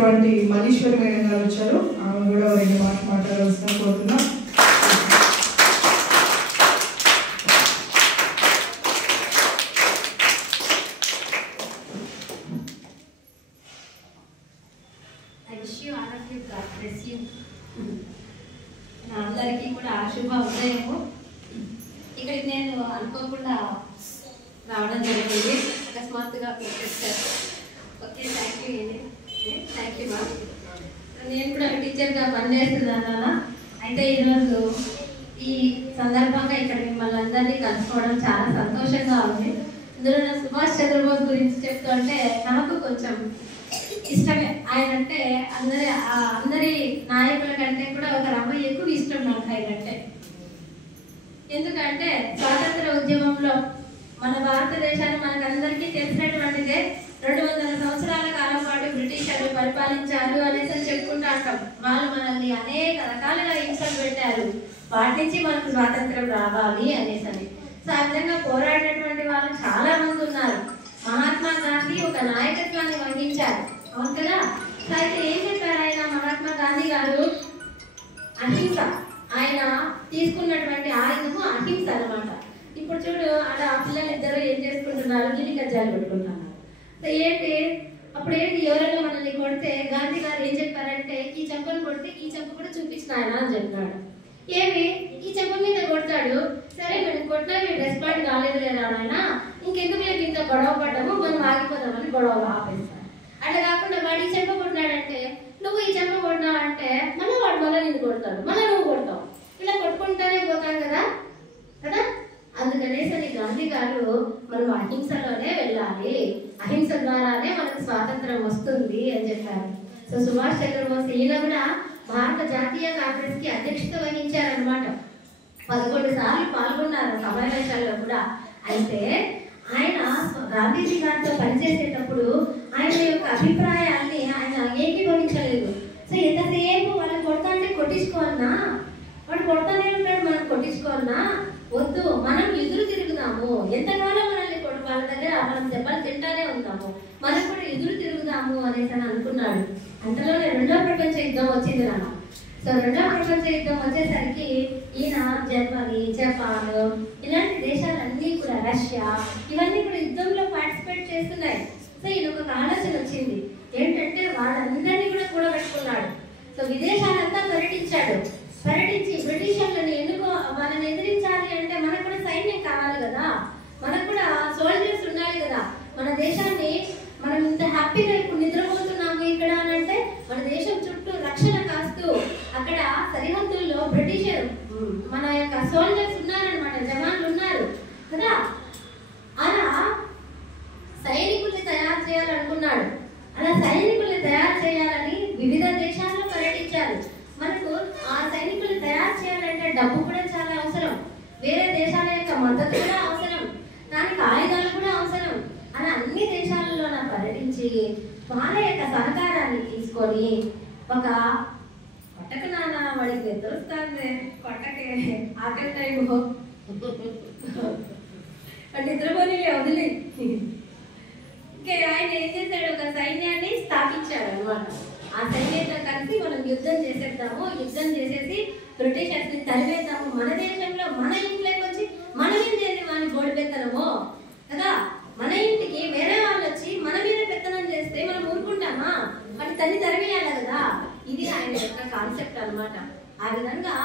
Malleswari madam గారు వచ్చారు. ఆమె కూడా రెండు మాటలు మాట్లాడాల్సిన కోరుతున్నా. అందరికీ కూడా శుభ ఉదయము. ఇక్కడికి నేను అనుకోకుండా రావడం జరిగింది, అకస్మాత్తుగా పిలిచేస్తారు. Okay, thank you ma'am. నేను కూడా టీచర్గా పనిచేస్తున్నాను. అయితే ఈరోజు ఈ సందర్భంగా ఇక్కడ మిమ్మల్ని అందరినీ కలుసుకోవడం చాలా సంతోషంగా ఉంది. ఇందులో సుభాష్ చంద్రబోస్ గురించి చెప్తుంటే నాకు కొంచెం ఇష్టమే. ఆయన అంటే అందరి నాయకుల కంటే కూడా ఒక రమ్మ ఎక్కువ ఇష్టం నాకు ఆయన అంటే. ఎందుకంటే స్వాతంత్ర ఉద్యమంలో మన భారతదేశాన్ని మనకందరికీ తెలిసినటువంటిదే 200 సంవత్సరాల కాలం పాటు బ్రిటిషర్లు పరిపాలించారు అనేసి చెప్పుకుంటూ అంటాం. వాళ్ళు మనల్ని అనేక రకాలుగా హింసలు పెట్టారు, వాటి నుంచి మనకు స్వాతంత్రం రావాలి అనేసి. సో ఆ విధంగా పోరాడినటువంటి వాళ్ళు చాలా మంది ఉన్నారు. మహాత్మా గాంధీ ఒక నాయకత్వాన్ని వహించారు, అవును కదా. సో అయితే ఏం చెప్పారు ఆయన, మహాత్మా గాంధీ గారు? అహింస. ఆయన తీసుకున్నటువంటి ఆయుధము అహింస అనమాట. ఇప్పుడు చూడు, అలా పిల్లలు ఇద్దరు ఏం చేసుకుంటున్నారు, గిలి కజ్జాలు పెట్టుకుంటున్నారు. సో ఏంటి అప్పుడు ఏంటి, ఎవరైనా మనల్ని కొడితే గాంధీ గారు ఏం చెప్పారంటే, ఈ చెంపను కొడితే ఈ చెంప కూడా చూపించిన ఆయన అని చెప్పినాడు. ఏమి ఈ చెంప మీద కొడతాడు, సరే మేము కొట్టినా మీరు రెస్పాండ్ కాలేదు లేదా ఆయన, ఇంకెందుకు లేదు ఇంత గొడవ పడ్డాము, మనం ఆగిపోదామని గొడవ ఆపేస్తాడు. అట్లా కాకుండా వాడు ఈ చెంప కొట్టినాడంటే, నువ్వు ఈ చెంప కొట్టినావు అంటే మళ్ళీ వాడు మళ్ళీ నిన్ను కొడతాడు, మళ్ళీ నువ్వు కొడతావు, ఇలా కొట్టుకుంటానే పోతాం కదా కదా. అందుకనేసరి గాంధీ గారు మనం అహింసలోనే వెళ్ళాలి, అహింస ద్వారానే మనకు స్వాతంత్రం వస్తుంది అని చెప్పారు. సో సుభాష్ చంద్రబోస్ ఈయన కూడా భారత జాతీయ కాంగ్రెస్ కి అధ్యక్షత వహించారనమాట. 11 సార్లు పాల్గొన్నారు సమావేశాల్లో కూడా. అయితే ఆయన గాంధీజీ గారితో పనిచేసేటప్పుడు ఆయన యొక్క అభిప్రాయాల్ని ఆయన ఏకీభవించలేదు. సో ఎంతసేపు వాళ్ళని కొడతా అంటే కొట్టించుకోవాలన్నా, వాడు కొడతానే ఉంటాడు, మనం కొట్టించుకోవాలన్నా, వద్దు మనం ఎదురు తిరుగుదాము. ఎంతకాలం మనల్ని వాళ్ళ దగ్గర మనం దెబ్బలు తింటానే ఉంటాము, మనం కూడా ఎదురు తిరుగుదాము అనేసి అని అనుకున్నాడు. అంతలోనే 2వ ప్రపంచ యుద్ధం వచ్చింది నాన్న. సో 2వ ప్రపంచ యుద్ధం వచ్చేసరికి ఈయన జర్మనీ, జపాన్ ఇలాంటి దేశాలన్నీ కూడా, రష్యా ఇవన్నీ కూడా యుద్ధంలో పార్టిసిపేట్ చేస్తున్నాయి. సో ఈయన ఒక ఆలోచన వచ్చింది ఏంటంటే, వాళ్ళందరినీ కూడా కూడబెట్టుకున్నాడు. సో విదేశాలంతా పర్యటించాడు. పర్యటించి బ్రిటిషర్లను వాళ్ళని ఎదిరించాలి అంటే మనకు కూడా సైన్యం కావాలి కదా, మనకు కూడా సోల్జర్స్ ఉండాలి కదా. మన దేశాన్ని మనం ఇంత హ్యాపీగా ఇప్పుడు నిద్రపోతున్నాము ఇక్కడ అని అంటే, మన దేశం చుట్టూ రక్షణ కాస్తూ అక్కడ సరిహద్దుల్లో బ్రిటిషర్ మన యొక్క సోల్జర్స్ ఉన్నారనమాట, జవాన్లు ఉన్నారు కదా. అలా సైనికుల్ని తయారు చేయాలనుకున్నాడు. అలా సైనికుల్ని తయారు చేయాలని వివిధ దేశాల్లో పర్యటించారు. మనకు ఆ సైనికులు తయారు చేయాలంటే డబ్బు కూడా చాలా అవసరం, వేరే దేశాల యొక్క మద్దతు కూడా అవసరం, దానికి ఆయుధాలు కూడా అవసరం. అలా అన్ని దేశాలలో పర్యటించి వాళ్ళ యొక్క సహకారాన్ని తీసుకొని ఒక కొట్టక నాన్న వాడికి తెలుస్తుంది, కొట్టకే ఆఖరి టైము నిద్రపోని వదిలి ఆయన ఏం చేశాడు, ఒక సైన్యాన్ని స్థాపించాడు అనమాట. ఆ సైన్యంతో కలిసి మనం యుద్ధం చేసేద్దాము, యుద్ధం చేసేసి బ్రిటిషర్స్ ని తరివేద్దాము, మన దేశంలో మన ఇంట్లోకి వచ్చి మన మీద వాడిని గోడి పెత్తనము కదా, మన ఇంటికి వేరే వాళ్ళు వచ్చి మన మీద పెత్తనం చేస్తే మనం ఊరుకుంటామా, వాటి తరివేయాలి కదా. ఇది ఆయన యొక్క కాన్సెప్ట్ అనమాట. ఆ విధంగా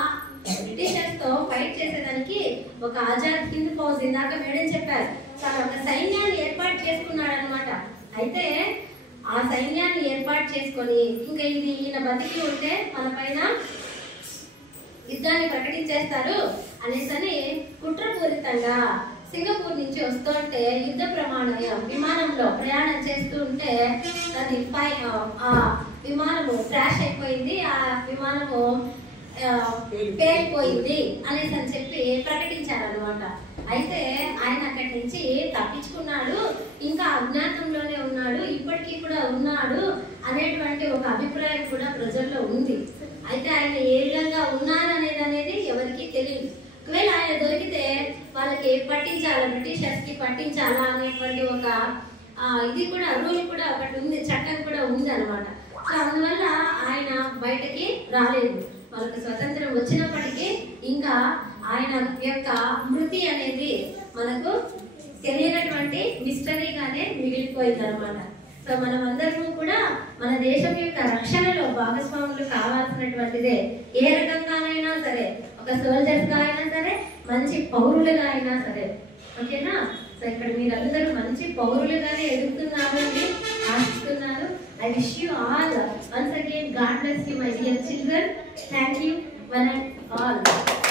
బ్రిటిషర్స్ తో ఫైట్ చేసేదానికి ఒక ఆజాద్ హింద్ ఫౌజ్ ఇందాక మేడం చెప్పారు, తను ఒక సైన్యాన్ని ఏర్పాటు చేసుకున్నాడు అనమాట. అయితే ఆ సైన్యాన్ని ఏర్పాటు చేసుకొని ఇంకా ఇది ఈయన బతికి ఉంటే మన పైన యుద్ధాన్ని ప్రకటించేస్తారు అనేసని కుట్రపూరితంగా సింగపూర్ నుంచి వస్తుంటే యుద్ధ విమానంలో ప్రయాణం చేస్తూ ఉంటే అది ఆ విమానము క్రాష్ అయిపోయింది, ఆ విమానము పేలిపోయింది అనేసి అని చెప్పి ప్రకటించారనమాట. అయితే ఆయన అక్కడి నుంచి తప్పించుకున్నాడు, ఇంకా అజ్ఞాతంలోనే ఉన్నాడు, ఇప్పటికీ కూడా ఉన్నాడు అనేటువంటి ఒక అభిప్రాయం కూడా ప్రజల్లో ఉంది. అయితే ఆయన ఏ విధంగా ఉన్నారనేది ఎవరికి తెలియదు. ఒకవేళ ఆయన దొరికితే వాళ్ళకి పట్టించాలా, బ్రిటిషర్స్ కి పట్టించాలా అనేటువంటి ఒక ఇది కూడా రూల్ కూడా ఒకటి ఉంది, చట్టం కూడా ఉంది అనమాట. సో బయటకి రాలేదు. మనకు స్వతంత్రం వచ్చినప్పటికీ ఇంకా ఆయన యొక్క మృతి అనేది మనకు తెలియనటువంటి మిస్టరీగానే మిగిలిపోయింది అనమాట. సో మనం అందరము కూడా మన దేశం యొక్క రక్షణలో భాగస్వాములు కావాల్సినటువంటిదే. ఏ రకంగానైనా సరే, ఒక సోల్జర్స్ గా అయినా సరే, మంచి పౌరులుగా అయినా సరే. ఓకేనా? సో ఇక్కడ మీరందరూ మంచి పౌరులుగానే ఎదుగుతున్నారు అని ఆశిస్తున్నాను. I wish you all once again, God bless you my dear children. Thank you one and all.